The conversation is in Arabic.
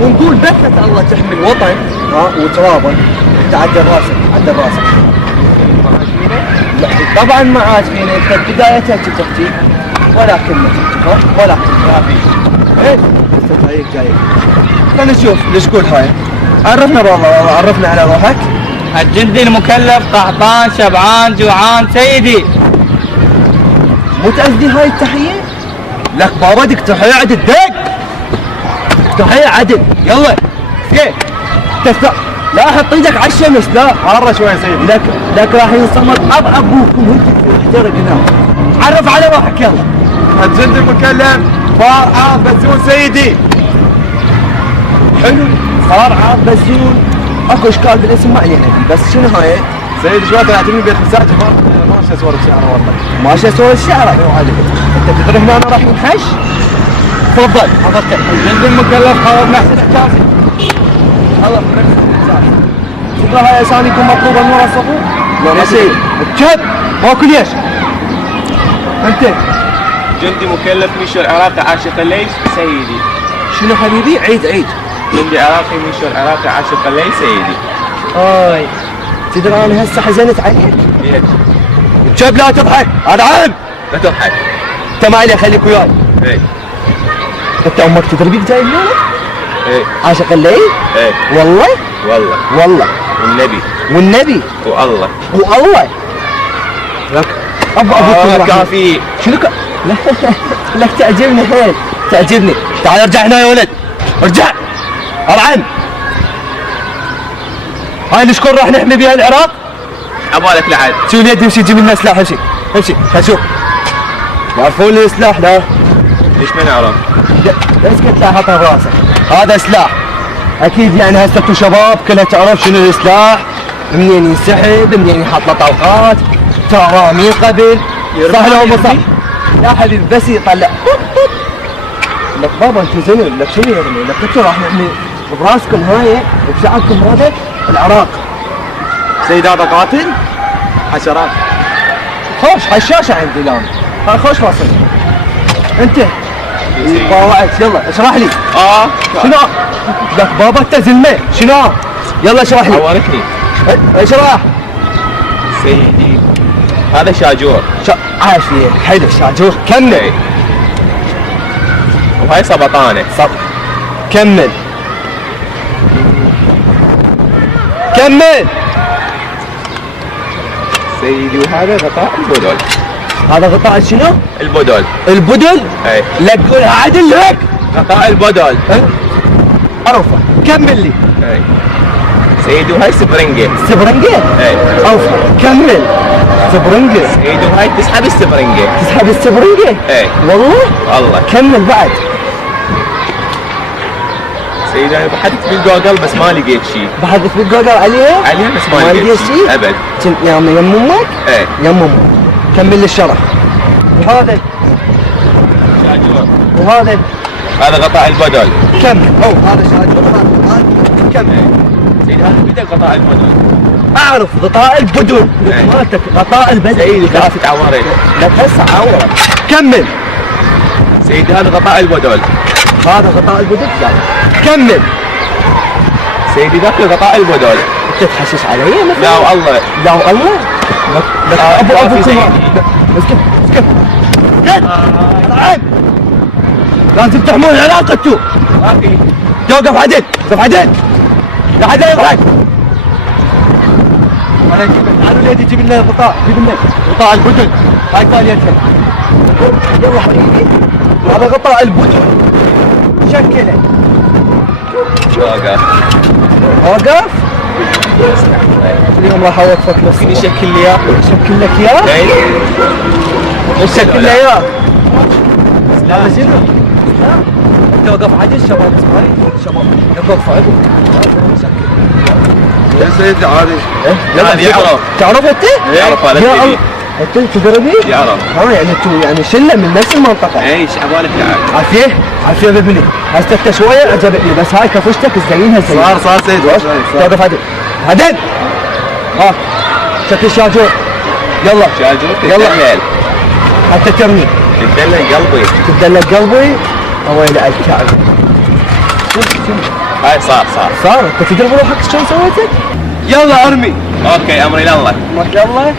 ونقول بس نسأل الله تحمي الوطن وترابه. تعدل راسك عدل راسك. لا طبعا ما عاجبيني. انت بدايتها تحكي ولا كلمة ولا كلمة. ايه جاي. خلينا نشوف ليش تقول هاي. عرفنا بابا، عرفنا على روحك. الجندي المكلف قحطان شبعان جوعان سيدي. مو تأذي هاي التحية؟ لك بابا دك تحية عدل دق. تحية عدل يلا. كيف؟ تسلا لا حط ايدك على الشمس لا. حارة شوي يا سيدي. لك راح ينصمت ابوكم وانت احترق هنا. عرف على روحك يلا. الجندي المكلف فار عاض بزون سيدي. حلو صار عاض بزون. اكو اشكال بالاسم ما علينا بس شنو هاي؟ سيدي شوي تعتني بيت مساجد ما ماشي صور الشعر والله. ماشي صور الشعر. انت تدري هنا راح ينحش؟ تفضل حضرتك. الجندي المكلف حاضر نحسن احتياطي. الله تقرا هاي اساميكم مطلوبه من ورا الصفوف؟ لا ما سيد كذب ماكو ليش؟ انت جندي مكلف ميشو العراقي عاشق الليل سيدي. شنو حبيبي؟ عيد. جندي عراقي ميشو العراقي عاشق الليل سيدي. هاي تدري انا هسه حزنت عليك؟ ليش؟ كذب لا تضحك. هذا عام. لا تضحك. انت ما عليك خليك وياي. ايه انت امك تدري بيك جاي منين؟ ايه عاشق الليل؟ ايه والله؟ والله والنبي والله لك ابوك كافي. شنو لا لك تعجبني حيل تعجبني. تعال ارجع هنا يا ولد ارجع. ارعن هاي الشكون راح نحمي بها العراق. عبالك لعد. شو اليد يمشي يجيب لنا سلاح. امشي خل شوف يعرفون لي سلاح لا. ليش ما نعرف؟ اسكت لا حطها براسك. هذا سلاح اكيد يعني هسه انتم شباب كلها تعرف شنو السلاح منين ينسحب منين يحط له طلقات ترى مين قبل صح لو مو صح. لا حبيبي بس يطلع لك بابا انت زين. لك شنو يرمي لك انتم راح نحمي براسكم هاي وبشعبكم هذا العراق. سيد هذا قاتل حشرات. خوش حشاشه عندي الان. هاي خوش واصل. انت طلعت يلا اشرح لي. شنو؟ لك بابا انت زلمه شنو؟ يلا اشرح لي. عورتني. اشرح. سيدي هذا شاجور. عافيه حلو شاجور. كمل. وهاي سبطانه. كمل. سيدي وهذا غطاء البدل. هذا غطاء شنو؟ البدل؟ اي. لا تقولها عدل لك. غطاء البدل. عرفه. كمل لي. اي. سيدي وهاي سبرنجة. اي. عرفه. كمل. سبرنجة. سيدي وهاي تسحب السبرنجة. اي. والله. كمل بعد. سيدي انا بحثت بالجوجل بس ما لقيت شيء. بحثت بالجوجل عليها بس ما لقيت شيء ابد. يم امك؟ ايه يم امك. كمل لي الشرح. وهذا شاجور. وهذا هذا غطاء البدل. كمل. هذا شاجور. هذا كمل. سيدي هذا بدل غطاء البدل. اعرف غطاء البدل. مالتك غطاء البدل. سيدي خافت عورك. لا هسه عورك. كمل. سيدي هذا غطاء البدل. هذا غطاء البدل. كمل. سيدي ذاك غطاء البدل. انت تحشش علي مثلا؟ لا والله. لا والله. ابو اسكت. العب. لازم تحمون علاقته. توقف عدل. لا حد يضحك. انا تعالوا ليدي جيب لنا غطاء. غطاء البدل. هاي ثانيتها. يلا حبيبي. هذا غطاء البدل. شكله. واقف؟ اليوم راح اوقفك نفسي. فيني شكل لي اياه. شكل لك اياه؟ اي. شكل لي اياه. لا شنو؟ لا انت وقف عدل شباب شباب وقف عدل. يا سيدي عادي. لا يعرف. تعرف انت؟ يعرف هذا الفيديو. انت تدري؟ يعرف. يعني انتوا يعني شله من نفس المنطقه. ايش عبالك تعال. عافيه بابني. هسه انت شويه عجبتني بس هاي كفشتك زينها زين. صار سيدي. توقف عدل. ها شكل شاجور. يلا تدلل. حتى ترمي. تدلل قلبي. تدلل قلبي. ويلي الكعب. شوف هاي صار. صار انت تدري بروحك شلون سويتك؟ يلا ارمي. اوكي امري لله. يلا